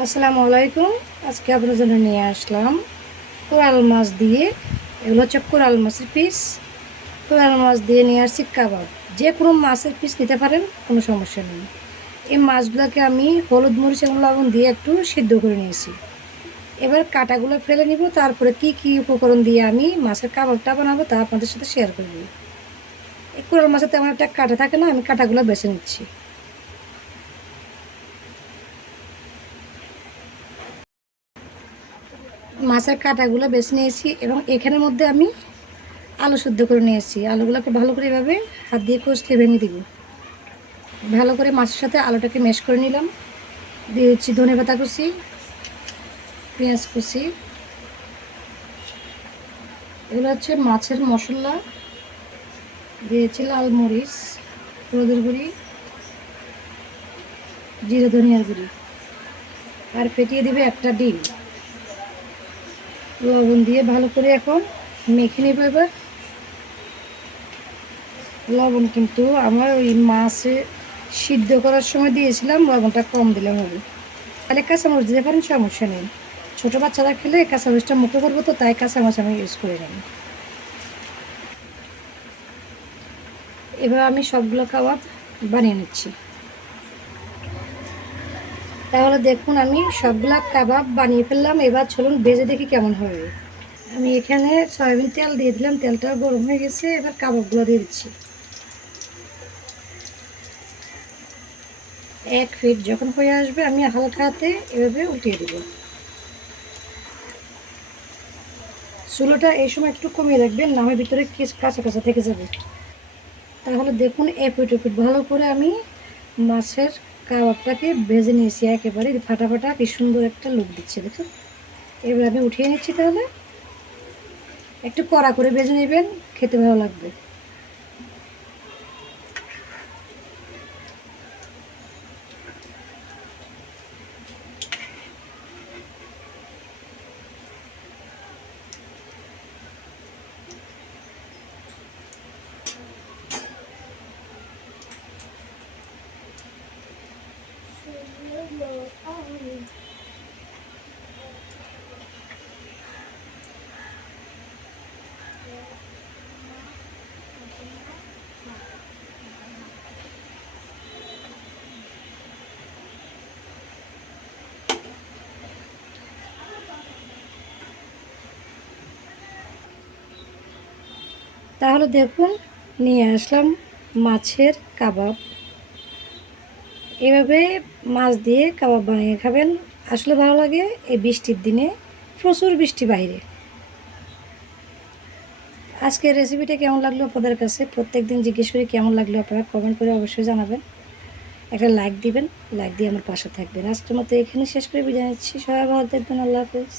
আসসালামু আলাইকুম। আজকে আপনার জন্য নিয়ে আসলাম কোরাল মাছ দিয়ে, এগুলো হচ্ছে কোরাল মাছের পিস। কোরাল মাছ দিয়ে নিয়ে আসছি কাবাব। যে কোনো মাছের পিস নিতে পারেন, কোনো সমস্যা নেই। এই মাছগুলোকে আমি হলুদ মরিচ এবং লবণ দিয়ে একটু সিদ্ধ করে নিয়েছি। এবার কাটাগুলো ফেলে নিব, তারপরে কি কি উপকরণ দিয়ে আমি মাছের কাবাবটা বানাবো তা আপনাদের সাথে শেয়ার করে করব। এই কোরাল মাছের তেমন একটা কাটা থাকে না, আমি কাটাগুলো বেছে নিচ্ছি। মাছের কাঁটাগুলো বেছে নিয়েছি এবং এখানের মধ্যে আমি আলু শুদ্ধ করে নিয়েছি। আলুগুলোকে ভালো করে এভাবে হাত দিয়ে কষলে ভেঙে দিব। ভালো করে মাছের সাথে আলুটাকে মেশ করে নিলাম। দিয়ে দিচ্ছি ধনে পাতা কুচি, পেঁয়াজ কুচি। এগুলো হচ্ছে মাছের মশলা। দিয়েছি লাল মরিচ, হলুদের গুঁড়ি, জিরে ধনিয়ার গুঁড়ি। আর ফেটিয়ে দিবে একটা ডিম। লবণ দিয়ে ভালো করে এখন মেখে নেব এবার। লবণ কিন্তু আমার ওই মাছে সিদ্ধ করার সময় দিয়েছিলাম, লবণটা কম দিলাম হবে তাহলে কাঁচামরিচ দিতে পারেন, সমস্যা নেই। ছোটো বাচ্চারা খেলে কাঁচামরিচটা মুখে করব তো, তাই কাঁচামরিচ আমি ইউজ করে নিই এবার আমি সবগুলো কাবাব বানিয়ে নিচ্ছি। তাহলে দেখুন আমি সবগুলা কাবাব বানিয়ে ফেললাম। এবার চলুন ভেজে দেখি কেমন হবে। আমি এখানে সয়াবিন তেল দিয়ে দিলাম, তেলটা গরম হয়ে গেছে, এবার কাবাবগুলো দিয়ে দিচ্ছি। এক ফিট যখন হয়ে আসবে, আমি হালকা হাতে এভাবে উঠিয়ে দেব। চুলোটা এই সময় একটু কমিয়ে রাখবেন, না আমার ভিতরে কাঁচা কাঁচা থেকে যাবে। তাহলে দেখুন এপিট এপিট ভালো করে আমি মাছের কাবাবটাকে ভেজে নিয়েছি একেবারে। ফাটা ফাটা কি সুন্দর একটা লুক দিচ্ছে দেখুন এবার আমি উঠিয়ে নিচ্ছি তাহলে। একটু কড়া করে ভেজে নেবেন, খেতে ভালো লাগবে। তাহলে দেখুন নিয়ে আসলাম মাছের কাবাব। এভাবে মাছ দিয়ে কাবাব বানিয়ে খাবেন। আসলে ভালো লাগে এই বৃষ্টির দিনে, প্রচুর বৃষ্টি বাইরে। আজকের রেসিপিটা কেমন লাগল আপনাদের কাছে? প্রত্যেক দিন জিজ্ঞেস করি কেমন লাগল আপনারা কমেন্ট করে অবশ্যই জানাবেন। একটা লাইক দিবেন লাইক দিয়ে আমার পাশে থাকবেন। আজকের মতো এখানে শেষ করে বিদায় নিচ্ছি। সবাই ভালো থাকবেন, আল্লাহ হাফেজ।